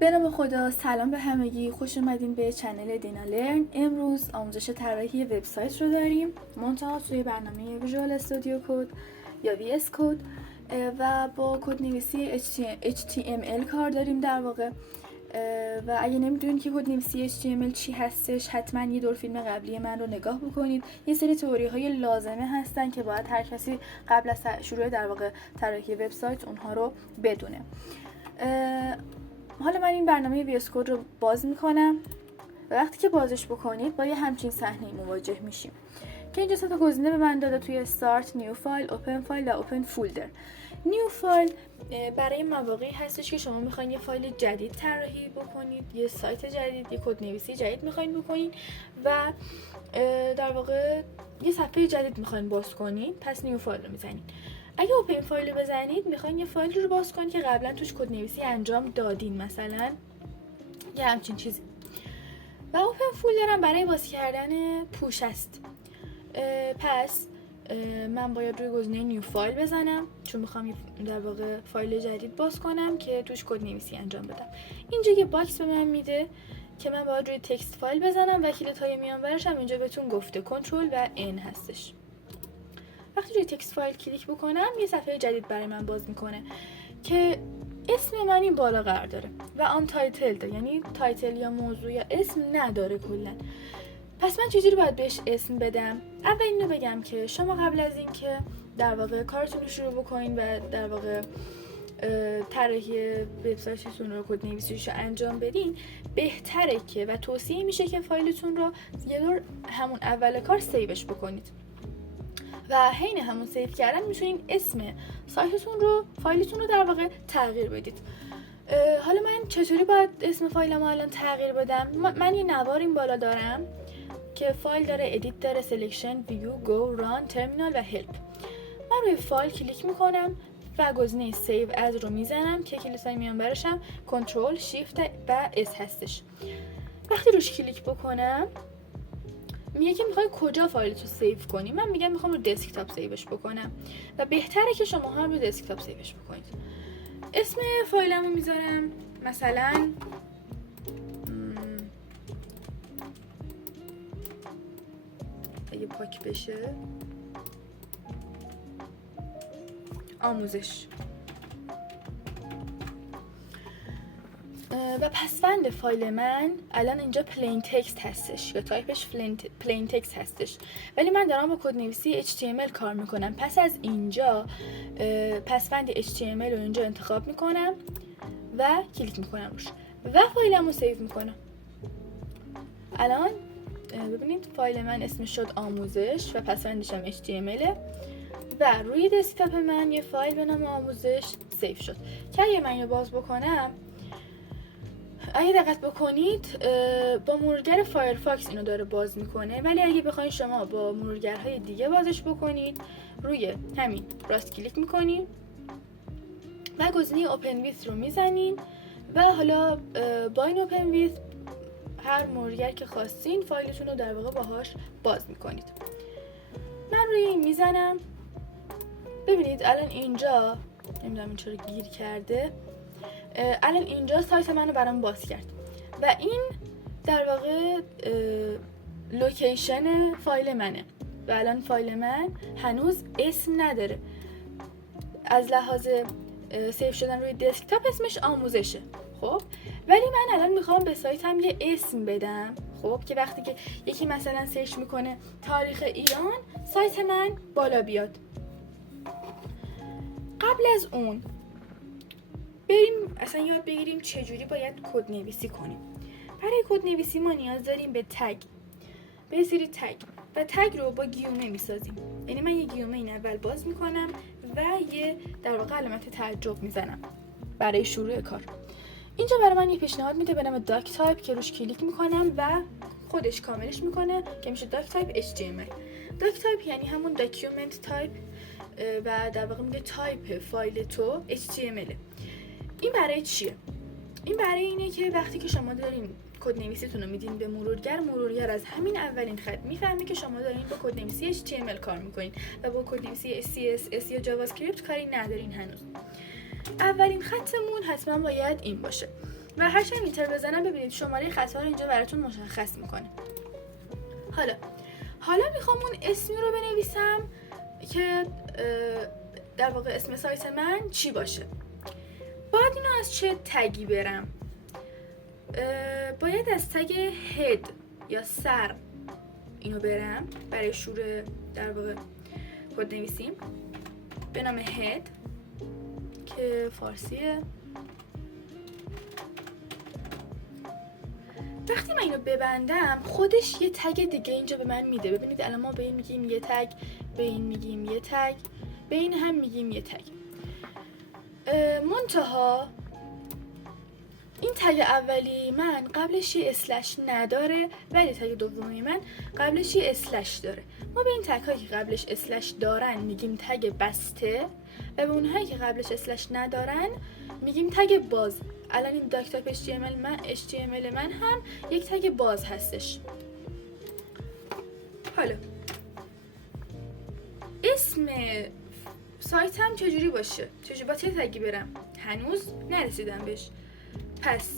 به نام خدا، سلام به همگی، خوش اومدین به چنل دینا لرن. امروز آموزش طراحی وبسایت رو داریم، منتها توی برنامه ویژوال استودیو کد یا VS کد و با کدنویسی HTML کار داریم در واقع. و اگه نمیدونید که کدنویسی HTML چی هستش، حتما یه دور فیلم قبلی من رو نگاه بکنید. یه سری تئوری های لازمه هستن که باید هر کسی قبل از شروع در واقع طراحی وبسایت اونها رو بدونه. حالا من این برنامه VS کد رو باز میکنم و وقتی که بازش بکنید با یه همچین صحنه‌ای مواجه میشیم که اینجا 3 تا گزینه به من داده توی استارت، نیو فایل، اوپن فایل و اوپن فولدر. نیو فایل برای مواقعی هستش که شما میخواین یه فایل جدید طراحی بکنید، یه سایت جدید، یه کدنویسی جدید میخواین بکنید و در واقع یه صفحه جدید میخواین باز کنید، پس نیو فایل رو میزنید. اگه اوپن فایل رو بزنید میخواین یه فایل رو باز کنید که قبلا توش کدنویسی انجام دادین، مثلا یه همچین چیزی. و اوپن فولدر هم برای باز کردن پوش است. پس من باید روی گزینه نیو فایل بزنم چون میخوام در واقع فایل جدید باز کنم که توش کدنویسی انجام بدم. اینجا یه باکس به من میده که من باید روی تکست فایل بزنم و کلیدهای میانبرش هم اینجا بهتون گفته کنترل و N هستش. وقتی روی تکست فایل کلیک بکنم یه صفحه جدید برای من باز میکنه که اسم من این بالا قرار داره و آن تایتل داره، یعنی تایتل یا موضوع یا اسم نداره کلا. پس من چجوری باید بهش اسم بدم؟ اول اینو بگم که شما قبل از این که در واقع کارتون رو شروع بکنین و در واقع طراحی وبسایتتون رو کدنویسیش رو انجام بدین، بهتره که و توصیه میشه که فایلتون رو یه دور همون اول کار سیوش بکنید و حین همون سیو کردن میتونین اسم سایتتون رو، فایلتون رو در واقع تغییر بدید. حالا من چطوری باید اسم فایلمو الان تغییر بدم؟ من یه نوار این بالا دارم که فایل داره، ادیت داره، سلکشن، ویو، گو، ران، ترمینال و هلپ. من روی فایل کلیک میکنم و گزینه سیو از رو میزنم که کلیدهای میانبرشم کنترل، شیفت و اس هستش. وقتی روش کلیک بکنم میگه که میخوای کجا فایلتو سیو کنی. من میگم میخوام رو دسکتاپ سیوش بکنم و بهتره که شما هم رو دسکتاپ سیوش بکنید. اسم فایلمو میذارم مثلا اگه پاک بشه آموزش و پسوند فایل من الان اینجا پلین تکست هستش یا تایپش پلین تکست هستش، ولی من دارم با کدنویسی HTML کار میکنم. پس از اینجا پسوند HTML رو اینجا انتخاب میکنم و کلیک میکنم روش و فایلمو سیو میکنم. الان ببینید فایل من اسمش شد آموزش و پسوندش هم HTML و روی دسکتاپ من یه فایل به نام آموزش سیو شد که اگه من رو باز بکنم، اگه دقت بکنید با مرورگر فایرفاکس اینو داره باز میکنه، ولی اگه بخواید شما با مرورگرهای دیگه بازش بکنید روی همین راست کلیک میکنین و گزینه اوپن ویث رو میزنین و حالا با این اوپن ویث هر مرورگر که خواستین فایلتون رو در واقع باهاش باز میکنید. من روی این میزنم. ببینید الان اینجا نمیدونم این چرا گیر کرده، الان اینجا سایت منو برام باز کرد و این در واقع لوکیشن فایل منه و الان فایل من هنوز اسم نداره. از لحاظ سیو شدن روی دسکتاپ اسمش آموزشه. خب ولی من الان میخوام به سایتم یه اسم بدم، خب که وقتی که یکی مثلا سرچ میکنه تاریخ ایران سایت من بالا بیاد. قبل از اون بریم اصلا یاد بگیریم چجوری باید کدنویسی کنیم. برای کدنویسی ما نیاز داریم به تگ، به سری تگ و تگ رو با گیومه میسازیم. یعنی من یه گیومه این اول باز میکنم و یه در واقع علامت تعجب میزنم برای شروع کار. اینجا برای من یه پیشنهاد میده به نام داک تایپ که روش کلیک میکنم و خودش کاملش میکنه که میشه داک تایپ HTML. داک تایپ یعنی همون داکیومنت تایپ و در واقع میگه تایپ فایل تو HTML. این برای چیه؟ این برای اینه که وقتی که شما دارین کدنویسیتون رو میدین به مرورگر از همین اولین خط میفهمه که شما دارین با کدنویسی HTML کار میکنین و با کدنویسی CSS یا جاوا اسکریپت کاری ندارین هنوز. اولین خطمون حتما باید این باشه و هر چند اینتر بزنم ببینید شماره خطا رو اینجا براتون مشخص میکنه. حالا میخوام اون اسمی رو بنویسم که در واقع اسم سایت من چی باشه. باید اینو از چه تگی برم؟ باید از تگ هد یا سر اینو برم برای شروع در واقع کد نویسیم به نام هد که فارسیه. وقتی من اینو ببندم خودش یه تگ دیگه اینجا به من میده. ببینید الان ما به این میگیم یه تگ، به این میگیم یه تگ، به این هم میگیم یه تگ. منتها این تگ اولی من قبلش یه اسلش نداره ولی تگ دومی من قبلش یه اسلش داره. ما به این تگ هایی که قبلش اسلش دارن میگیم تگ بسته و به اونهایی که قبلش اسلش ندارن میگیم تگ باز. الان این داکتاپ HTML من هم یک تگ باز هستش. حالا اسم سایتم چجوری باشه؟ با چه تگی برم؟ هنوز نرسیدم بهش. پس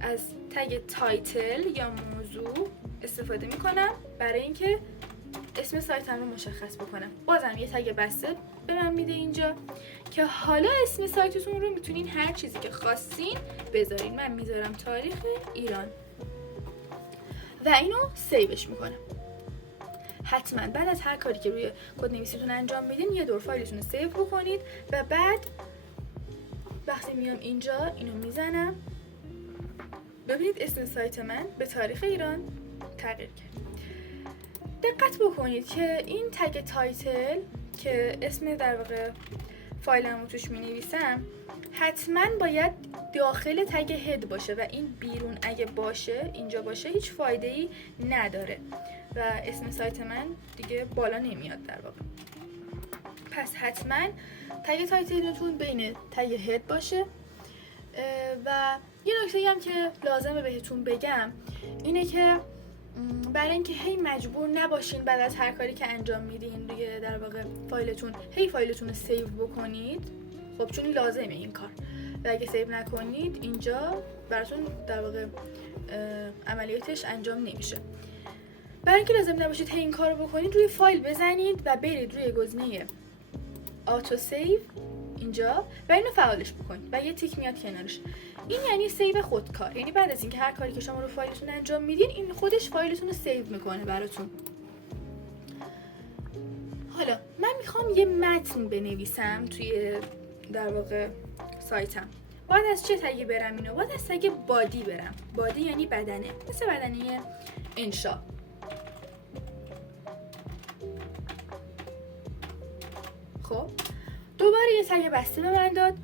از تگ تایتل یا موضوع استفاده میکنم برای اینکه اسم سایتم رو مشخص بکنم. بازم یه تگ بسته به من میده اینجا که حالا اسم سایتتون رو میتونین هر چیزی که خواستین بذارین. من میذارم تاریخ ایران و اینو سیوش میکنم. حتما بعد از هر کاری که روی کد نویسیتون انجام میدین یه دور فایلتون رو سیو بکنید و بعد وقتی میام اینجا اینو میزنم ببینید اسم سایت من به تاریخ ایران تغییر کرد. دقت بکنید که این تگ تایتل که اسم در واقع فایلمو توش مینویسم حتما باید داخل تگ هد باشه و این بیرون اگه باشه اینجا باشه هیچ فایده‌ای نداره و اسم سایت من دیگه بالا نمیاد در واقع. پس حتما تگ تایتلتون بین تگ هد باشه. و یه نکته هم که لازمه بهتون بگم اینه که برای اینکه هی مجبور نباشین بعد از هر کاری که انجام میدین روی در واقع فایلتون فایلتون رو سیو بکنید. خب چون لازمه این کار و اگه سیو نکنید اینجا براتون در واقع عملیاتش انجام نمیشه. برای اینکه لازم نباشید هی این کار رو بکنید روی فایل بزنید و برید روی گزینه آتو سیو اینجا و اینو فعالش بکنید و یه تیک میاد کنارش. این یعنی سیو خودکار، یعنی بعد از اینکه هر کاری که شما رو فایلتون انجام میدین این خودش فایلتون رو سیو میکنه براتون. حالا من میخوام یه متن بنویسم توی در واقع سایتم. باید از چه تگی برم اینو؟ باید از تگ بادی برم. بادی یعنی بدنه، مثل بدنه انشا. خب دوباره یه تگ بسته به من داد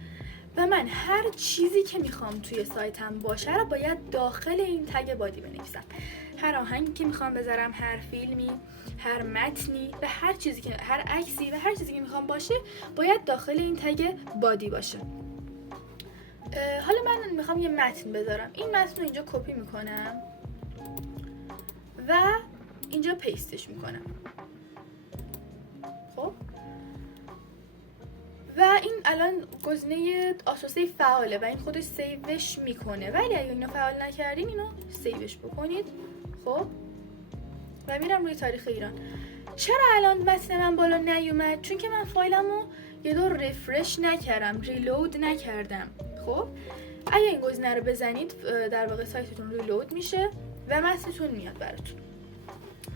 و من هر چیزی که میخوام توی سایتم باشه رو باید داخل این تگ بادی بنویسم. هر آهنگی که میخوام بذارم، هر فیلمی، هر متنی و هر چیزی که هر عکسی و هر چیزی که میخوام باشه باید داخل این تگ بادی باشه. حالا من میخوام یه متن بذارم. این متن رو اینجا کپی میکنم و اینجا پیستش میکنم. خب و این الان گزینه آتو سیو فعاله و این خودش سیوش میکنه، ولی اگه اینو فعال نکردین اینو سیوش بکنید. خب و میرم روی تاریخ ایران. چرا الان متن من بالا نیومد؟ چون که من فایلمو یه دور رفرش نکردم، ریلود نکردم. خب اگه این گزینه رو بزنید در واقع سایتتون ریلود میشه و متنتون میاد براتون.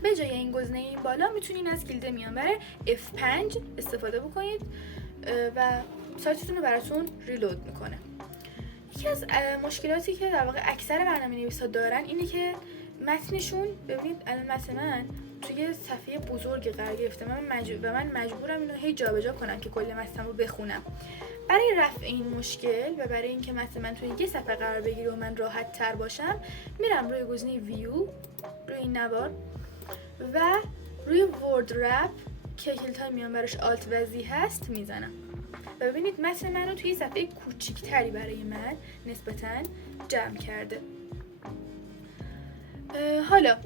به جای این گزینه این بالا میتونین از کلید میانبر F5 استفاده بکنید و سایتتون رو براتون ریلود میکنه. یکی از مشکلاتی که در واقع اکثر برنامه‌نویسا دارن اینه که متنشون، ببینید الان متن من توی صفحه بزرگی قرار گرفته و من مجبورم اینو هی جابجا کنم که کل متن رو بخونم. برای رفع این مشکل و برای اینکه متن من توی یه صفحه قرار بگیره و من راحت تر باشم میرم روی گزینه ویو، روی این نوار و روی ورد رپ که کلیدهای میانبرش آلت و زی هست میزنم و ببینید متن من رو توی صفحه کوچیک‌تری برای من نسبتاً جمع کرده. حالا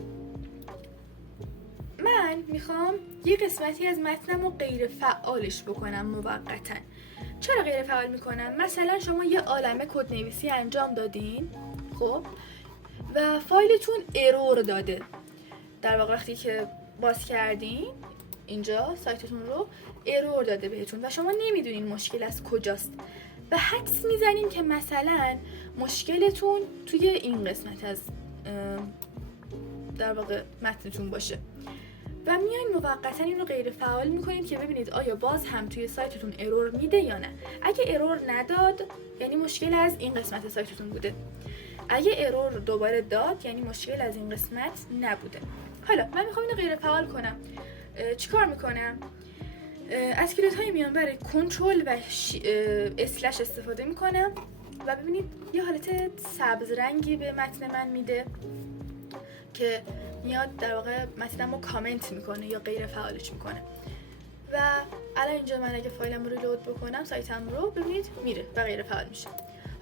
من میخوام یه قسمتی از متنم رو غیر فعالش بکنم موقتاً. چرا غیر فعال میکنم؟ مثلا شما یه عالمه کد نویسی انجام دادین، خب و فایلتون ارور داده. در واقع وقتی که باز کردین اینجا سایتتون رو ارور داده بهتون و شما نمیدونین مشکل از کجاست و حدس میزنین که مثلا مشکلتون توی این قسمت از در واقع متنتون باشه و میاین موقتا این رو غیر فعال میکنید که ببینید آیا باز هم توی سایتتون ارور میده یا نه. اگه ارور نداد یعنی مشکل از این قسمت سایتتون بوده. اگه ارور دوباره داد یعنی مشکل از این قسمت نبوده. حالا من میخوام اینو غیر فعال کنم. چیکار میکنم؟ از کلیدهای میانبر کنترل و اسلش استفاده میکنم و ببینید یه حالت سبز رنگی به متن من میده که میاد در واقع متنمو کامنت میکنه یا غیر فعالش میکنه. و الان اینجا من اگه فایلم رو لود بکنم سایتم رو ببینید میره و غیر فعال میشه.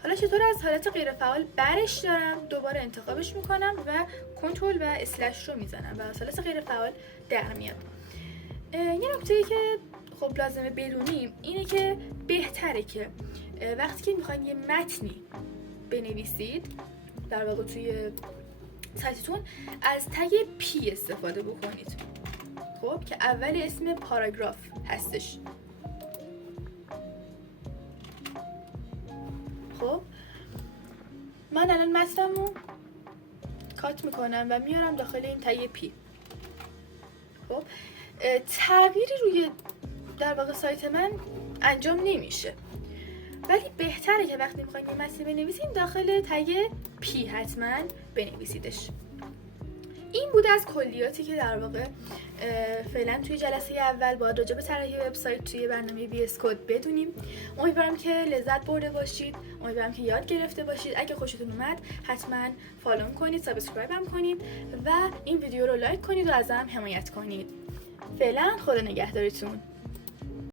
حالا چطور از حالت غیر فعال برش دارم؟ دوباره انتخابش میکنم و کنترل و اسلش رو میزنم و از حالت غیر فعال در میاد. یه نکته‌ای که خب لازمه بدونیم اینه که بهتره که وقتی که میخواین یه متنی بنویسید در واقع توی سایتتون از تگ پی استفاده بکنید. خب که اول اسم پاراگراف هستش. خب من الان متنمو کات میکنم و میارم داخل این تگ پی. خب تغییری روی در واقع سایت من انجام نمیشه ولی بهتره که وقتی میخواین یه متن بنویسین داخل تگ پی حتما بنویسیدش. این بود از کلیاتی که در واقع فعلا توی جلسه اول باید راجع به طراحی وبسایت توی برنامه VS Code بدونیم. امیدوارم که لذت برده باشید، امیدوارم که یاد گرفته باشید. اگه خوشتون اومد حتما فالو کنید، سابسکرایب هم کنید و این ویدیو رو لایک کنید و ازم حمایت کنید. فعلا خدا نگهدارتون.